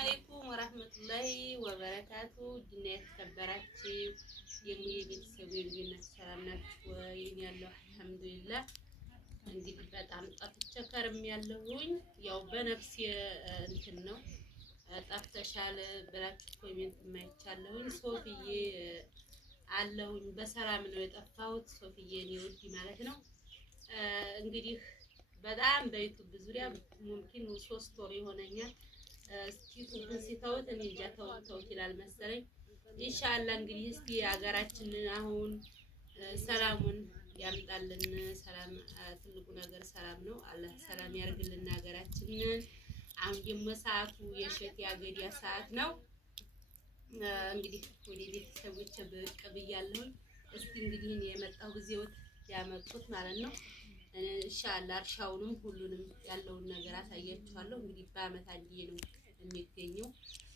አለይኩም ወራህመቱላሂ ወበረካቱ። ድና የተከበራችሁ የሙዬ ቤተሰብ የልጅነት ሰላም ናችሁ ወይ? ያለው አልሐምዱሊላህ። እንግዲህ በጣም ጠፍቼ ከርሜያለሁኝ። ያው በነፍስ እንትን ነው ጠፍተሻል ብላችሁ ኮሜንት ማይቻለሁኝ። ሶፊዬ አለሁኝ በሰላም ነው የጠፋሁት። ሶፊዬ ነው ውድ ማለት ነው። እንግዲህ በጣም በዩቲዩብ ዙሪያ ሙምኪን 3 ወር ይሆነኛል። እስኪ ሲተውት እኔ እንጃ ተውት ይላል መሰለኝ። ኢንሻአላህ እንግዲህ እስኪ ሀገራችንን አሁን ሰላሙን ያምጣልን። ሰላም ትልቁ ነገር ሰላም ነው። አላህ ሰላም ያርግልን ሀገራችንን። አሁን ደግሞ ሰዓቱ የሸት ያገዲያ ሰዓት ነው። እንግዲህ ወደ ቤተሰቦቼ ብቅ ብያለሁ። እስኪ እንግዲህ እኔ የመጣው ጊዜው ያመጡት ማለት ነው። ኢንሻአላህ እርሻውንም ሁሉንም ያለውን ነገር አሳያችኋለሁ። እንግዲህ በአመት አንዴ ነው የሚገኘው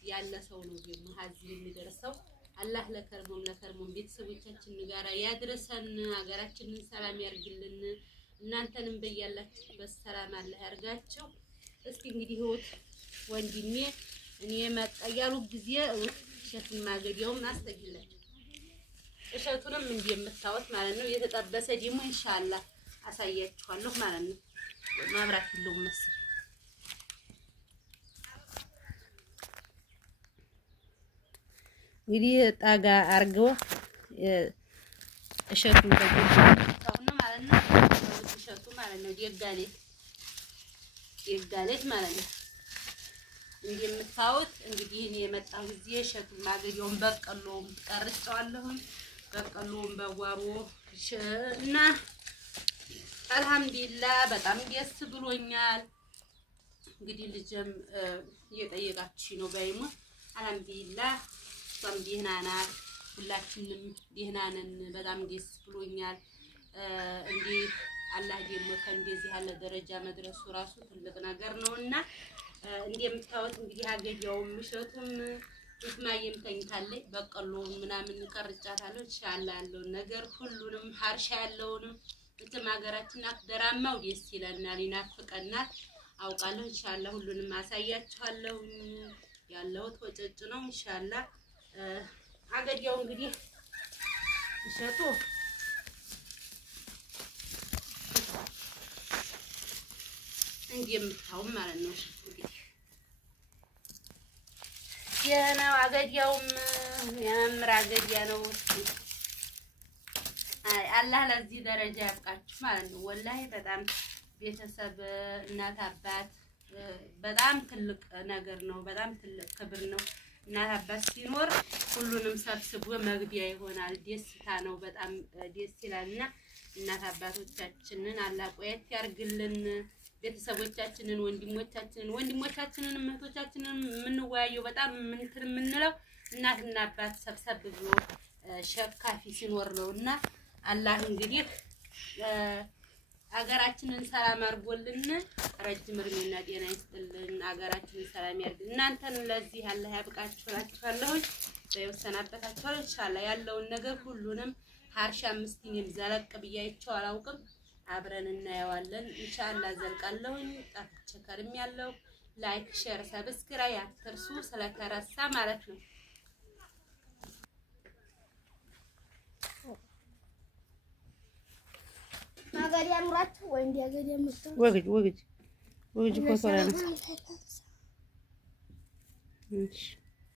ያለ ሰው ነው ደግሞ ሀዚህ የሚደርሰው። አላህ ለከርሞም ቤተሰቦቻችን ጋራ ያድርሰን። ሀገራችንን ሰላም ያርግልን። እናንተንም በያላችሁበት ሰላም አላህ ያርጋችሁ። እስኪ እንግዲህ ህይወት ወንድሜ እኔ መጣ ያሉ ጊዜ እሸቱን ማገዲያውን አስተግላችሁ እሸቱንም እንደምታዩት ማለት ነው። የተጠበሰ ደግሞ ኢንሻአላህ አሳያችኋለሁ ማለት ነው። ማብራት ሁሉም መስል እንግዲህ ጣጋ አርገው እሸቱን ተቆጣጣውና ማለት ነው። እሸቱ ማለት ነው የጋሌት ማለት ነው። እንደምታዩት እንግዲህ እኔ የመጣው ጊዜ እሸቱን ማገዲያውን በቀሎውን ቀርጫዋለሁኝ። በቀሎውን በጓሮ እና አልሐምዱሊላህ በጣም ደስ ብሎኛል። እንግዲህ ልጅም እየጠየቃችሁ ነው ባይሙ አልሐምዱሊላህ እሷም ደህና ናት። ሁላችንም ደህና ነን። በጣም ደስ ብሎኛል። እንዲህ አላህ ደግሞ ከእንደዚህ ያለ ደረጃ መድረሱ ራሱ ትልቅ ነገር ነውና እንደምታዩት እንግዲህ አገዲያውም እሸቱም እስማዬም ተኝታለች። በቀሎውን ምናምን ቀርጫታለሁ። ኢንሻአላህ ያለውን ነገር ሁሉንም ሀርሻ ያለውንም እንትን ሀገራችን አክደራማው ደስ ይለናል፣ ይናፍቀናል አውቃለሁ። ኢንሻአላህ ሁሉንም አሳያችኋለሁ። ያለው ተወጨጭ ነው ኢንሻአላህ። አገዲያው እንግዲህ እሸቱ እንደምታው ማለት ነው። እንግዲህ የናው አገዲያውም ያምር አገዲያ ነው። አላህ ለዚህ ደረጃ ያብቃችሁ ማለት ነው። ወላሂ በጣም ቤተሰብ እናት አባት በጣም ትልቅ ነገር ነው። በጣም ትልቅ ክብር ነው። እናት አባት ሲኖር ሁሉንም ሰብስቦ መግቢያ ይሆናል። ደስታ ነው። በጣም ደስ ይላልና እናት አባቶቻችንን አላህ ቆየት ያርግልን። ቤተሰቦቻችንን ወንድሞቻችንን እህቶቻችንን የምንወያየው በጣም እንትን የምንለው እናትና አባት ሰብሰብ ብሎ ሸካፊ ሲኖር ነውና አላህ እንግዲህ አገራችንን ሰላም አርጎልን ረጅም እድሜና ጤና ይስጥልን። አገራችንን ሰላም ያርግልን። እናንተን ለዚህ አላህ ያብቃችሁ እላችኋለሁ። በየወሰናበታችኋል ኢንሻአላህ ያለውን ነገር ሁሉንም ሀርሻ ምስኪንም ዘለቅ ብያይቸው አላውቅም። አብረን እናየዋለን ኢንሻአላህ። ዘልቃለሁ። ጠፍቼ ከርሜያለሁ። ላይክ ሼር ሰብስክራይብ አትርሱ ስለተረሳ ማለት ነው። አገዲያ ኑራችሁ ወይ እንዲያገዲያ መጣው ወግጅ ኮኮራ ነው። እሺ